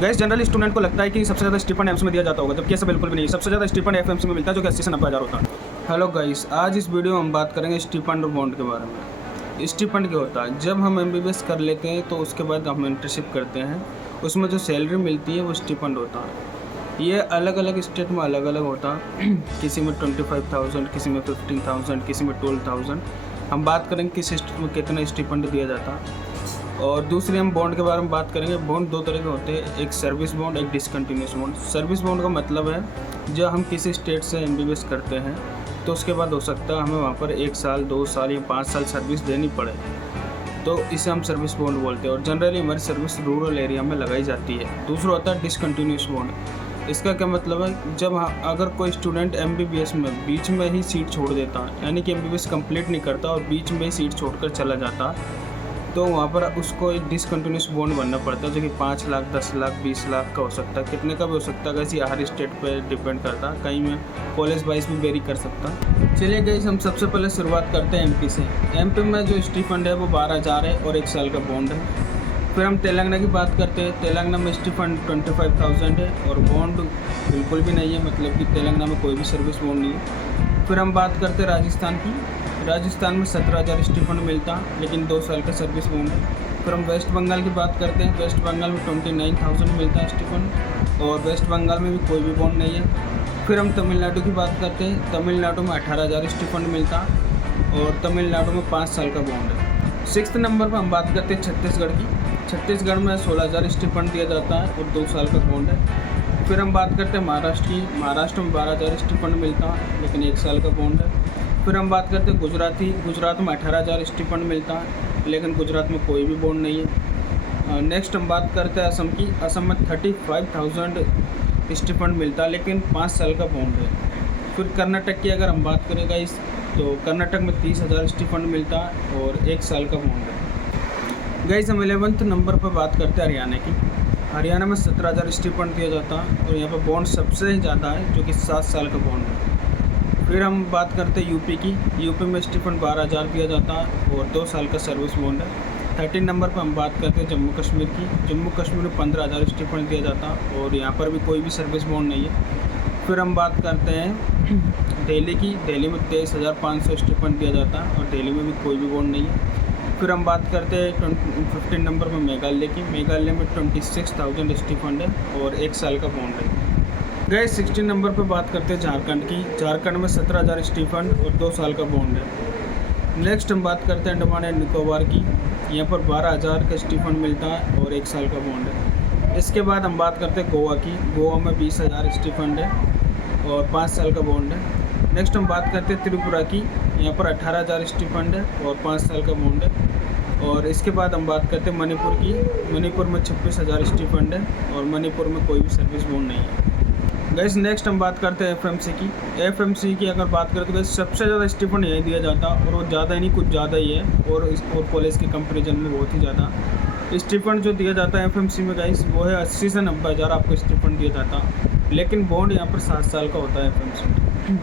Gas generally student को लगता है कि सबसे ज़्यादा स्टीफन एम्स में दिया जाता होगा, जबकि ऐसा बिल्कुल भी नहीं। सबसे ज़्यादा स्टीफन एफएमसी में मिलता है, जो कि 80 से 90 हज़ार होता है। हेलो गाइस, आज इस वीडियो में हम बात करेंगे स्टीफन और बॉन्ड के बारे में। स्टीफन क्या होता है? जब हम एमबीबीएस कर लेते हैं तो उसके बाद हम इंटर्नशिप करते हैं, उसमें जो सैलरी मिलती है वो स्टीफन होता है। ये अलग अलग स्टेट में अलग अलग होता है, किसी में 25,000, किसी में 15,000, किसी में 12,000। हम बात करेंगे किस स्टेट में कितना स्टीफन दिया जाता है। और दूसरी हम बॉन्ड के बारे में बात करेंगे। बॉन्ड दो तरह के होते हैं, एक सर्विस बॉन्ड, एक डिसकंटिन्यूस बॉन्ड। सर्विस बॉन्ड का मतलब है जब हम किसी स्टेट से एमबीबीएस करते हैं तो उसके बाद हो सकता है हमें वहाँ पर 1 साल, 2 साल या 5 साल सर्विस देनी पड़े, तो इसे हम सर्विस बॉन्ड बोलते हैं। और जनरली हमारी सर्विस रूरल एरिया में लगाई जाती है। दूसरा होता है डिसकंटिन्यूस बॉन्ड। इसका क्या मतलब है? जब अगर कोई स्टूडेंट एमबीबीएस में बीच में ही सीट छोड़ देता है, यानी कि एमबीबीएस कंप्लीट नहीं करता और बीच में ही सीट छोड़कर चला जाता, तो वहाँ पर उसको एक डिसकंटिन्यूस बॉन्ड बनना पड़ता है, जो कि 5 लाख, 10 लाख, 20 लाख का हो सकता है, कितने का भी हो सकता है। वैसे हर स्टेट पे डिपेंड करता है, कहीं में कॉलेज वाइज भी वेरी कर सकता है। चलिए गाइस, हम सबसे पहले शुरुआत करते हैं एमपी से। एमपी में जो स्टीफंड है वो 12,000 है और 1 साल का बॉन्ड है। फिर हम तेलंगाना की बात करते हैं। तेलंगाना में स्टीफंड 25,000 है और बॉन्ड बिल्कुल भी नहीं है, मतलब कि तेलंगाना में कोई भी सर्विस बॉन्ड नहीं है। फिर हम बात करते हैं राजस्थान की। राजस्थान में 17,000 स्टीफंड मिलता, लेकिन 2 साल का सर्विस बॉन्ड है। फिर हम वेस्ट बंगाल की बात करते हैं। वेस्ट बंगाल में 29,000 मिलता है स्टीफंड और वेस्ट बंगाल में भी कोई भी बॉन्ड नहीं है। फिर हम तमिलनाडु की बात करते हैं। तमिलनाडु में 18,000 स्टीफंड मिलता और तमिलनाडु में 5 साल का बॉन्ड है। 6th नंबर पर हम बात करते हैं छत्तीसगढ़ की। छत्तीसगढ़ में 16,000 स्टीफंड दिया जाता है और 2 साल का बॉन्ड है। फिर हम बात करते हैं महाराष्ट्र की। महाराष्ट्र में 12,000 स्टीफंड मिलता है, लेकिन 1 साल का बॉन्ड है। फिर हम बात करते हैं गुजरात में 18,000 स्टीफंड मिलता है, लेकिन गुजरात में कोई भी बॉन्ड नहीं है। नेक्स्ट हम बात करते हैं असम की। असम में 35,000 स्टीफंड मिलता है, लेकिन 5 साल का बॉन्ड है। फिर कर्नाटक की अगर हम बात करें गाइस, तो कर्नाटक में 30,000 स्टीफंड मिलता है और 1 साल का बॉन्ड है। गाइस, हम 11th नंबर पर बात करते हैं हरियाणा की। हरियाणा में 17,000 स्टीफंड दिया जाता है और यहाँ पर बॉन्ड सबसे ज़्यादा है, जो कि 7 साल का बॉन्ड है। फिर हम बात करते हैं यूपी की। यूपी में स्टीफंड 12,000 दिया जाता है और 2 साल का सर्विस बॉन्ड है। 13 नंबर पर हम बात करते हैं जम्मू कश्मीर की। जम्मू कश्मीर में 15,000 स्टीफंड दिया जाता है और यहाँ पर भी कोई भी सर्विस बॉन्ड नहीं है। फिर हम बात करते हैं दिल्ली की। दिल्ली में 23,500 स्टीफंड दिया जाता है और दिल्ली में भी कोई भी बॉन्ड नहीं है। फिर हम बात करते हैं 15 नंबर पर मेघालय की। मेघालय में 26,000 स्टीफंड है और 1 साल का बॉन्ड है। गए 16 नंबर पर बात करते हैं झारखंड की। झारखंड में 17,000 स्टीफंड और 2 साल का बॉन्ड है। नेक्स्ट हम बात करते हैं अंडमान एंड निकोबार की। यहाँ पर 12,000 का स्टीफंड मिलता है और 1 साल का बॉन्ड है। इसके बाद हम बात करते हैं गोवा की। गोवा में 20,000 स्टीफंड है और 5 साल का बॉन्ड है। नेक्स्ट हम बात करते हैं त्रिपुरा की। यहाँ पर 18,000 स्टीफंड है और 5 साल का बॉन्ड है। और इसके बाद हम बात करते हैं मणिपुर की। मणिपुर में 26,000 स्टीफंड है और मणिपुर में कोई भी सर्विस बॉन्ड नहीं है। गैस नेक्स्ट हम बात करते हैं एफएमसी की। एफएमसी की अगर बात करें तो गैस सबसे ज़्यादा स्टीफंड यही दिया जाता और वो ज़्यादा ही नहीं, कुछ ज़्यादा ही है और कॉलेज के कंपेरिजन में बहुत ही ज़्यादा स्टीफंड जो दिया जाता है एफएमसी में गाइस, वो है 80 से 90,000 आपको स्टीफंड दिया जाता, लेकिन बॉन्ड यहाँ पर 7 साल का होता है एफएमसी में।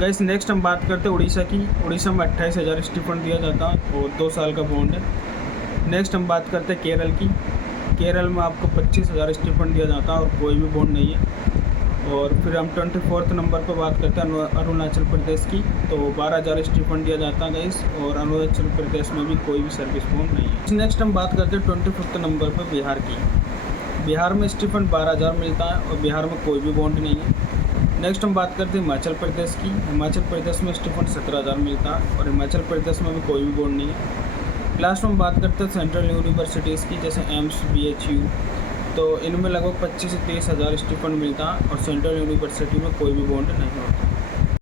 गैस नेक्स्ट हम बात करते हैं उड़ीसा की। उड़ीसा में 28,000 स्टीफंड दिया जाता और 2 साल का बॉन्ड है। नेक्स्ट हम बात करते हैं केरल की। केरल में आपको 25,000 स्टीफंड दिया जाता और कोई भी बॉन्ड नहीं है। और फिर हम 24th नंबर पर बात करते हैं अरुणाचल प्रदेश की। तो 12,000 स्टीफंड दिया जाता है गाइस और अरुणाचल प्रदेश में भी कोई भी सर्विस बॉन्ड नहीं है। नेक्स्ट हम बात करते हैं 25th नंबर पर बिहार की। बिहार में स्टीफंड 12,000 मिलता है और बिहार में कोई भी बॉन्ड नहीं है। नेक्स्ट हम बात करते हैं हिमाचल प्रदेश की। हिमाचल प्रदेश में स्टीफंड 17,000 मिलता है और हिमाचल प्रदेश में भी कोई भी बॉन्ड नहीं है। लास्ट में हम बात करते हैं सेंट्रल यूनिवर्सिटीज़ की, जैसे एम्स, BHU। तो इनमें लगभग 25 से 30,000 स्टीफंड मिलता है और सेंट्रल यूनिवर्सिटी में कोई भी बॉन्ड नहीं होता।